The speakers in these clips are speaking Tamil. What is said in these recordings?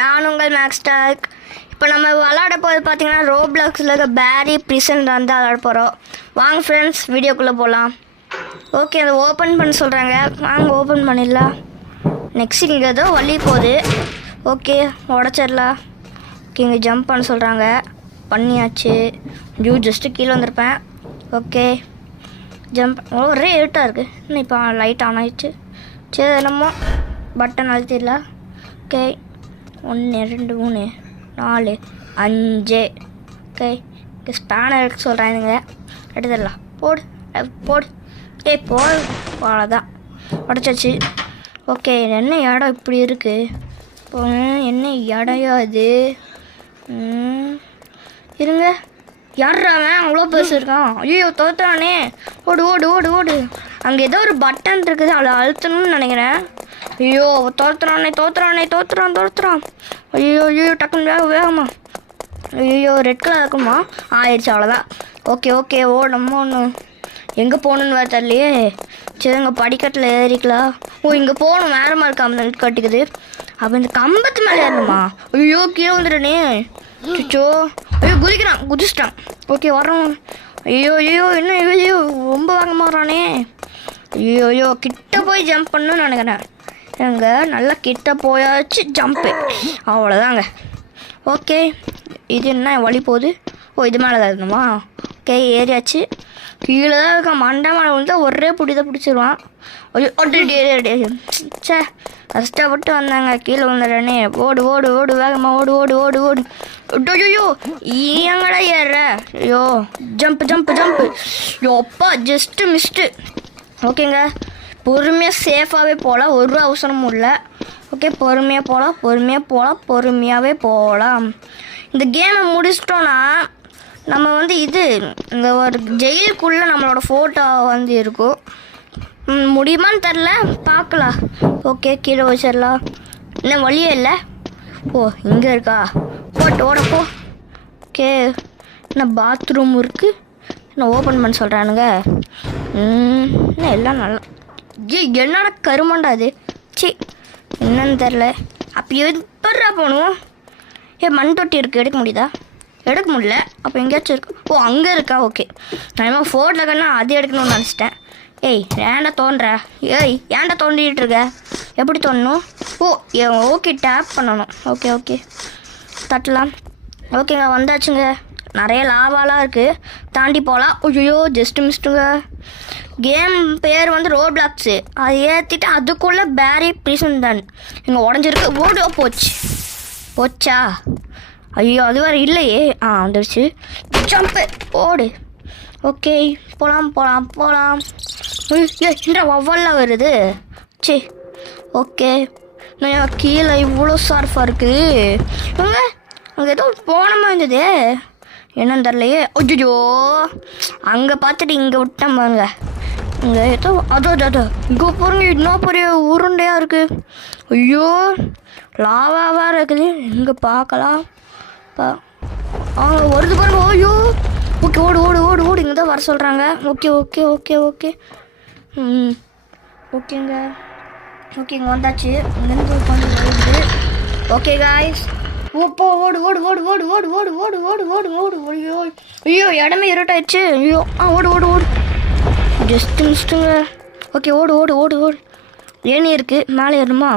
நான் உங்கள் மேக்ஸ்டாக். இப்போ நம்ம விளாட போது பார்த்தீங்கன்னா ரோப்ளாக்ஸில் இருக்க பேரி ப்ரிசன் வந்து விளாட போகிறோம். வாங்க ஃப்ரெண்ட்ஸ் வீடியோக்குள்ளே போகலாம். ஓகே, அதை ஓப்பன் பண்ண சொல்கிறாங்க. வாங்க ஓப்பன் பண்ணிடலாம். நெக்ஸ்ட் இங்கே ஏதோ வழி போகுது. ஓகே, உடச்சிடலாம். ஓகே, இங்கே ஜம்ப் பண்ண சொல்கிறாங்க. பண்ணியாச்சு. ஜஸ்ட்டு கீழே வந்திருப்பேன். Okay, jump. ஒரே இருட்டாக இருக்குது. இன்னும் இப்போ லைட் ஆன் ஆயிடுச்சு. சரி, நம்ம பட்டன் அழுத்திடலாம். ஓகே, 1 2 3 4 5. ஓகே, ஸ்பேனர் எடுக்க சொல்கிறாங்க. எடுத்துடலாம். போடு போடு. போடு. அவ்வளோதான், உடச்சாச்சு. ஓகே, என்ன இடம் இப்படி இருக்குது? என்ன இடையா இது? இருங்க, யாராவன் அவ்வளோ பெருசு இருக்கான்? ஐயோ, தோத்துறானே. ஓடு ஓடு ஓடு ஓடு. அங்கே ஏதோ ஒரு பட்டன் இருக்குது, அதை அழுத்தணும்னு நினைக்கிறேன். ஐயோ, தோத்துறான். ஐயோ ஐயோ, டக்குன்னு வேகமா. ஐயோ, ரெட் கலர் இருக்குமா? ஆயிடுச்சு, அவ்வளோதான். ஓகே நம்ம ஒன்று எங்கே போகணுன்னு வேறு தெரியலையே. சரி, இங்கே படிக்கட்டில் ஏறிக்கலாம். இங்கே போகணும். வேறு மாதிரி கம்பத்து கட்டிக்குது. அப்போ இந்த கம்பத்து மேலே ஏறணுமா? ஐயோ, கீழே வந்துடுனே. சுச்சோ, ஐயோ, குதிச்சிட்டான். ஓகே, வரோம். ஐயோ என்ன ஐயோ, ரொம்ப வேகமாக வரானே. ஐயோ, கிட்ட போய் ஜம்ப் பண்ணணும்னு நினைக்கிறேன். எங்க நல்லா கிட்ட போயாச்சு. ஜம்ப்பு, அவ்வளோதாங்க. ஓகே, இது என்ன வழி போகுது? இது மேலே தான் இருக்கணுமா? ஓகே, ஏறியாச்சு. கீழே தான் இருக்கான். மண்டை மேலே வந்து ஒரே பிடிச்சிருவான். ஐயோ, சே, கஷ்டப்பட்டு வந்தாங்க. கீழே வந்துடுறேனே. ஓடு ஓடு ஓடு, வேகமாக ஓடு ஓடு ஓடு ஓடு. ஐயோ, எங்கடா ஏற? ஐயோ, ஜம்ப்பு. அப்பா, ஜஸ்ட்டு மிஸ்ட்டு. ஓகேங்க, பொறுமையாக சேஃபாகவே போகலாம். ஒரு அவசரமும் இல்லை. ஓகே, பொறுமையாகவே போகலாம். இந்த கேமை முடிச்சிட்டோன்னா நம்ம வந்து இந்த ஒரு ஜெயிலுக்குள்ளே நம்மளோட ஃபோட்டோ வந்து இருக்கும். முடியுமான்னு தெரில, பார்க்கலாம். ஓகே, கீழே வச்சிடலாம். இன்னும் வழியே இல்லை. இங்கே இருக்கா? ஓடப்போ. ஓகே, இன்னும் பாத்ரூம் இருக்குது. இன்னும் ஓப்பன் பண்ண சொல்கிறானுங்க. இன்னும் எல்லாம் நல்லா. என்னோட கருமண்டா அது. சி, என்னன்னு தெரில. அப்போ எப்படா போகணும்? மண் தொட்டி இருக்குது, எடுக்க முடியுதா? எடுக்க முடியல. அப்போ எங்கேயாச்சும் இருக்கு. அங்கே இருக்கா? ஓகே, நான் ஃபோட்டோவில் கண்ணா அது எடுக்கணும்னு நினச்சிட்டேன். ஏன்டா தோண்டிகிட்டு இருக்க? எப்படி தோண்டணும்? ஓகே, டேப் பண்ணணும். ஓகே, தட்டலாம். ஓகேங்க, வந்தாச்சுங்க. நிறைய லாவாலாம் இருக்குது, தாண்டி போகலாம். ஐயோ, ஜஸ்ட்டு மிஸ்ட்டுங்க. கேம் பேர் வந்து ரோப்ளாக்ஸு. அதை ஏற்றிட்டு அதுக்குள்ளே பேரி ப்ரிசன் தான் இங்கே உடஞ்சிருக்கு. ஓடு, போச்சா? ஐயோ, அது வேறு இல்லையே. வந்துடுச்சு. ஜம்ப்பு, ஓடு. ஓகே, போகலாம். என்ன வவ்வல்லாம் வருது? சே, ஓகே. நான் கீழே இவ்வளோ ஷார்ப்பாக இருக்குது. அங்கே ஏதோ போனமாக இருந்தது, என்னன்னு தெரிலையே. ஐயோ, அங்கே பார்த்துட்டு இங்கே விட்டேன் பாருங்க. இங்கே ஏதோ அதோ இங்கே பாருங்க, இன்னும் பெரிய உருண்டையாக இருக்குது. ஐயோ, லாவாக இருக்குது. இங்கே பார்க்கலாம். வருது பாருங்க. ஐயோ, ஓகே, ஓடு. இங்கே தான் வர சொல்கிறாங்க. ஓகே. ஓகேங்க, இங்கே வந்தாச்சு. இங்கேருந்து உட்காந்து வருது. ஓகே காய்ஸ், ஓடு. ஐயோ, இடமே இருட்டாயிடுச்சு. ஐயோ, ஓடு. ஜஸ்ட்டு மிஸ்ட்டுங்க. ஓகே, ஓடு. ஏணி இருக்குது, மேலே ஏறணுமா?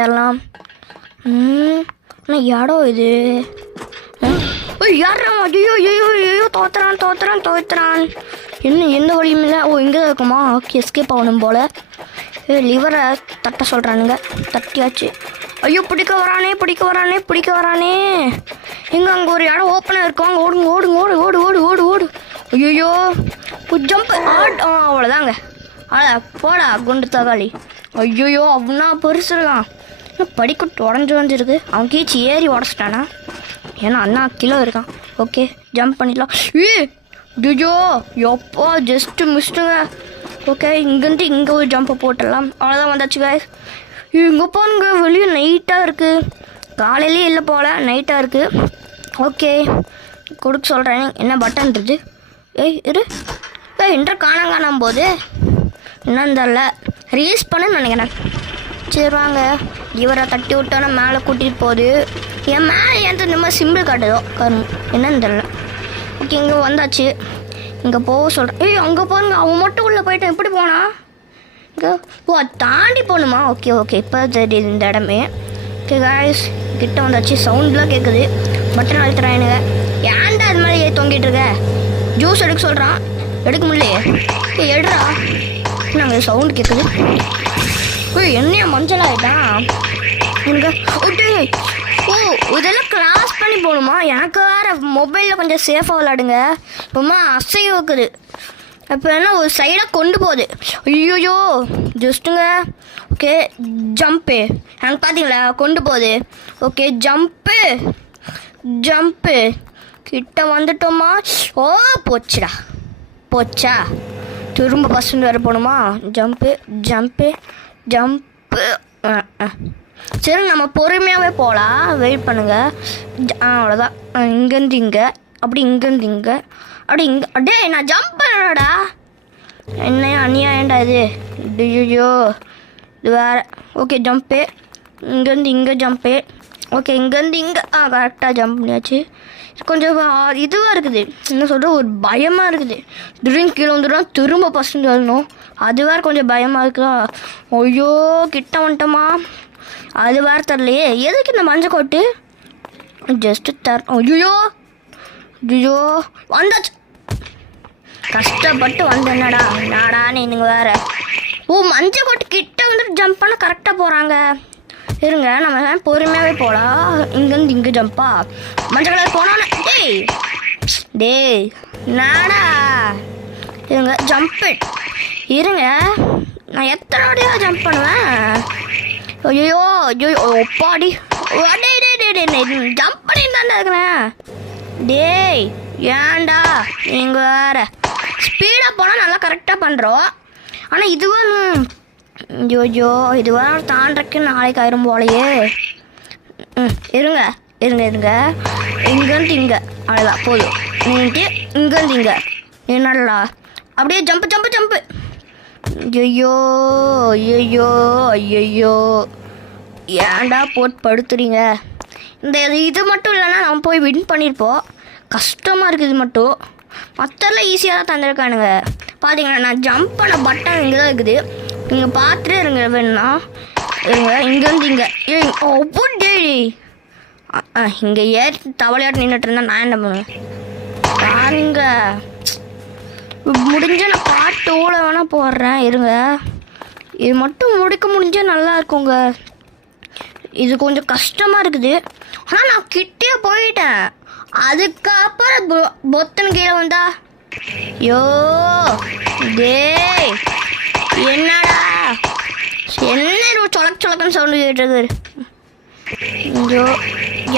ஏறலாம். ஆனால் இடம் இது யாரா? ஐயோ, தோத்துறான். என்ன எந்த வழியும் இல்லை. இங்கே தான் இருக்குமா? ஓகே, எஸ்கேப் ஆகணும் போல். லிவரை தட்ட சொல்கிறானுங்க. தட்டியாச்சு. ஐயோ, பிடிக்க வரானே. எங்கே அங்கே ஒரு இடம் ஓப்பனாக இருக்கும். ஓடு. ஐயோ, ஜம்ப். அவ்வளோதாங்க. போடா குண்டு தகாளி. ஐயோ, அவனா பெருசு இருக்கான். படிக்கட்டு உடஞ்சிருக்கு. அவன் கீச்சு ஏறி உடச்சிட்டானா? ஏன்னா அண்ணா கிலோ இருக்கான். ஓகே, ஜம்ப் பண்ணிடலாம். ஐயோ, எப்போ ஜஸ்ட்டு மிஸ்ட்டுங்க. ஓகே, இங்கேருந்து இங்கே ஒரு ஜம்பை போட்டுடலாம். அவ்வளோதான், வந்தாச்சு காய்ஸ். இங்கே போனுங்க, வெளியே நைட்டாக இருக்குது. காலையிலே இல்லை போல், நைட்டாக இருக்குது. ஓகே, கொடுக்க சொல்கிறேன். என்ன பட்டன் இருக்குது? இரு. என்ற காணாம போது என்னன்னு தெரில. ரீல்ஸ் பண்ண நினைக்கிறேன். சரி வாங்க. இவரை தட்டி விட்டோன்னா மேலே கூட்டிகிட்டு போகுது. என் மேலே ஏன் இந்த மாதிரி சிம்பிள் காட்டுதோ கரும் என்னன்னு தெரியல. ஓகே இங்கே வந்தாச்சு. இங்கே போக சொல்கிறேன். ஏய் அங்கே பாருங்க, அவன் மட்டும் உள்ளே போயிட்டான். எப்படி போனா? இங்கே ஓ அது தாண்டி போகணுமா? ஓகே ஓகே இப்போ தெரியுது இந்த இடமே. ஓகே காய்ஸ் கிட்ட வந்தாச்சு. சவுண்ட்லாம் கேட்குது. பட்டன் அழுத்துறான் எனக்கு. ஏன்டா அது மாதிரி தொங்கிட்டு இருக்க? ஜூஸ் எடுக்க சொல்கிறான், எடுக்க முடியலையே. ஏய் எடுறா. நாங்கள் சவுண்ட் கேட்குது. ஓய் என்னையா மஞ்சள் ஆகிட்டான் இங்கே. ஓகே ஓ இதெல்லாம் கிராஸ் பண்ணி போகணுமா? எனக்கு வேறு மொபைலில் கொஞ்சம் சேஃபாக விளாடுங்க. ரொம்ப அசைய வைக்குது. இப்போ என்ன ஒரு சைடாக கொண்டு போகுது. ஐயோயோ ஜஸ்ட்டுங்க. Okay jump. எனக்கு பார்த்தீங்களா கொண்டு போகுது. Okay jump jump. கிட்ட வந்துட்டோமா? ஓ போச்சுடா. போச்சா? திரும்ப பசங்க வேறு போகணுமா? Jump jump jump. சரி நம்ம பொறுமையாகவே போகலாம். வெயிட் பண்ணுங்கள். அவ்வளோதான். இங்கேருந்து இங்கே, அப்படி இங்கேருந்து இங்கே, அப்படி இங்கே. அடே நான் ஜம்ப் பண்ணடா. என்ன அநியாயண்டா இது. ஐயோ இது வேறு. Okay jump. இங்கேருந்து இங்கே ஜம்ப்பு. ஓகே இங்கேருந்து இங்கே கரெக்டாக ஜம்ப் பண்ணியாச்சு. கொஞ்சம் இதுவாக இருக்குது, என்ன சொல்கிற, ஒரு பயமாக இருக்குது. திடீர்னு கீழே வந்துடும், திரும்ப பசங்க வரணும். அது வேறு கொஞ்சம் பயமாக இருக்குதா. ஐயோ கிட்ட வந்துட்டோமா? அது வேறு தரலையே. எதுக்கு இந்த மஞ்சள் கோட்டு? ஜஸ்ட்டு ஐயோ ஐயோ வந்தாச்சு. கஷ்டப்பட்டு வந்து என்னடா நாடான்னு நீங்க வேறு. ஓ மஞ்சள் கோட்டு கிட்ட வந்துட்டு ஜம்ப் பண்ண கரெக்டாக போகிறாங்க. இருங்க நம்ம பொறுமையாகவே போகலாம். இங்கேருந்து இங்கே ஜம்பா. மஞ்சள் கலர் போனோன்னு டேய் டேய் நாடா. இருங்க ஜம்ப்பு. இருங்க நான் எத்தனை வாட்டியா ஜம்ப் பண்ணுவேன். ஐயோ ஐயோ ஒப்பாடி. டே டே டே டே ஜம்ப் பண்ணிட்டு தானே இருக்கிறேன். டேய் ஏன்டா நீங்கள் வேறு. ஸ்பீடாக போனால் நல்லா கரெக்டாக பண்ணுறோம். ஆனால் இதுவும் ஐயோ இதுவரை தாண்டறக்கு நாளைக்கு ஆயிரும் போலையே. இருங்க இருங்க இருங்க. இங்கேருந்து இங்கே அவ்வளோதான் போதும். நீட்டு இங்கேருந்து இங்கே என்னடா அப்படியே ஜம்ப்பு ஜம்ப்பு ஜம்ப்பு. ஐயோ ஐயோ ஐயோ ஏன்டா போட்டு படுத்துறீங்க. இந்த இது மட்டும் இல்லைன்னா நம்ம போய் வின் பண்ணியிருப்போம். கஷ்டமாக இருக்குது இது மட்டும். மற்றெல்லாம் ஈஸியாக தான் தந்திருக்கானுங்க. பார்த்தீங்கன்னா நான் ஜம்ப் பண்ண பட்டன் இங்கே தான் இருக்குது. நீங்கள் பார்த்துட்டே இருங்க வேணும்னா. இருங்க இங்கேருந்து இங்கே ஒவ்வொரு டேடி இங்கே ஏறி தவளையாட்டு நின்றுட்டு இருந்தால் நான் என்ன பண்ணுவேன் பாருங்க. முடிஞ்ச நான் பாட்டு ஓட வேணால் போடுறேன். இருங்க இது மட்டும் முடிக்க முடிஞ்சால் நல்லா இருக்குங்க. இது கொஞ்சம் கஷ்டமாக இருக்குது. ஆனால் நான் கிட்டே போயிட்டேன். அதுக்கப்புறம் பொத்தன் கீழே வந்தா. யோ டேய் என்னடா என்ன சொலக்கு சொலக்குன்னு சவுண்டு கேட்டுருக்கு. ஐயோ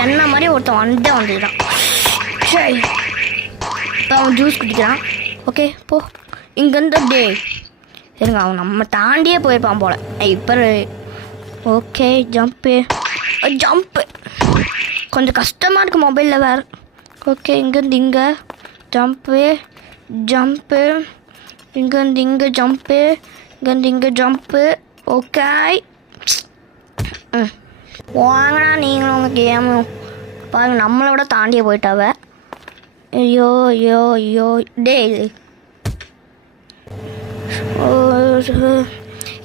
என்ன மாதிரி ஒருத்தன் வந்துட்டான். சரி இப்போ அவன் ஜூஸ் குடிக்கிறான். ஓகே போ இங்கேருந்து டே. இருங்க அவன் நம்ம தாண்டியே போயிருப்பான் போல. இப்போ ஓகே ஜம்ப்பு ஜம்ப்பு. கொஞ்சம் கஷ்டமாக இருக்குது மொபைலில் வேறு. ஓகே இங்கேருந்து இங்கே ஜம்ப்பு ஜம்ப்பு. இங்கேருந்து இங்கே ஜம்ப்பு. இங்கேருந்து இங்கே ஜம்ப்பு. ஓகே வாங்கண்ணா நீங்களும் உங்கள் கேமும். பாருங்க நம்மளோட தாண்டியே போயிட்டாவ. ஐயோ ஐயோ ஐயோ டே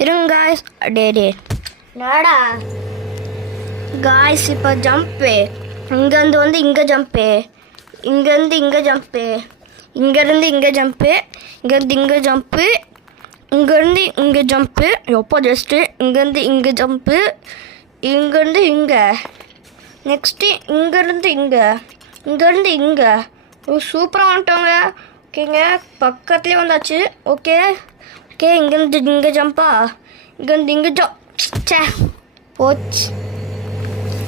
இருங்க காய்ஸ். டே டே நாடா காய்ஸ். இப்போ ஜம்ப்பு. இங்கேருந்து வந்து இங்கே ஜம்ப்பு. இங்கேருந்து இங்கே ஜம்ப்பு. இங்கேருந்து இங்கே ஜம்ப்பு. இங்கேருந்து இங்கே ஜம்ப்பு. இங்கேருந்து இங்கே ஜம்ப்பு. எப்போ ஜஸ்ட்டு இங்கேருந்து இங்கே ஜம்ப்பு. இங்கேருந்து இங்கே. நெக்ஸ்ட்டு இங்கேருந்து இங்கே. இங்கேருந்து இங்கே. சூப்பராக வந்துட்டோங்க. ஓகேங்க பக்கத்துலேயே வந்தாச்சு. ஓகே ஓகே இங்கேருந்து இங்கே ஜம்பா. இங்கேருந்து இங்கே சே போச்சு.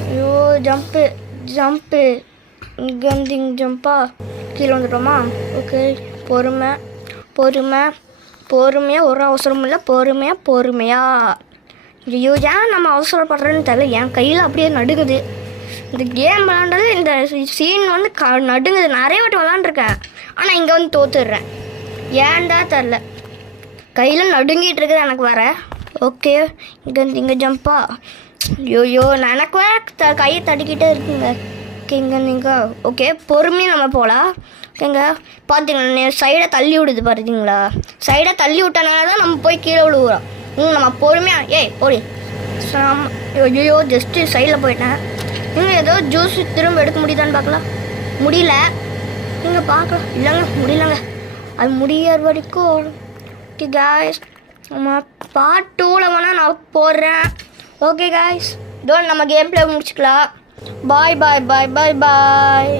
ஐயோ ஜம்ப்பு ஜம்ப்பு. இங்கேருந்து இங்கே ஜம்பா. கீழே வந்துட்டோமா? ஓகே பொறுமை பொறுமை பொறுமையாக. ஒரு அவசரமும் இல்லை. பொறுமையாக. ஐயோ ஏன் நம்ம அவசரப்படுறேன்னு தெரியல. என் கையில் அப்படியே நடுங்குது. இந்த கேம் விளாண்டது இந்த சீன் வந்து நடுங்குது. நிறைய வாட்டி விளாண்டுருக்கேன். ஆனால் இங்கே வந்து தோத்துடுறேன். ஏன்டா தெரில. கையில் நடுங்கிட்டு இருக்குது எனக்கு வர. ஓகே இங்கேருந்து இங்கே ஜம்பா. ஐயோ எனக்கும் கையை தட்டிக்கிட்டே இருக்குங்க. ஓகேங்க நீங்கள் ஓகே பொறுமையாக நம்ம போகலாம். ஓகேங்க பார்த்தீங்களா சைடை தள்ளி விடுது பார்த்தீங்களா? சைடை தள்ளி விட்டனால தான் நம்ம போய் கீழே விழுவுறோம். நம்ம பொறுமையாக ஓடி ஐயோ ஜஸ்ட்டு சைடில் போயிட்டேன். நீங்கள் ஏதோ ஜூஸ் திரும்ப எடுக்க முடியுதான்னு பார்க்கலாம். முடியல. நீங்கள் பார்க்கலாம். இல்லைங்க முடியலங்க. அது முடியாத வரைக்கும் ஓகே காய்ஸ் நம்ம பார்ட் 2ல் வேணால் நான் போடுறேன். ஓகே காய்ஸ் இதோட நம்ம கேம் பிளே முடிச்சுக்கலாம். பாய் பாய் பாய் பாய் பாய்.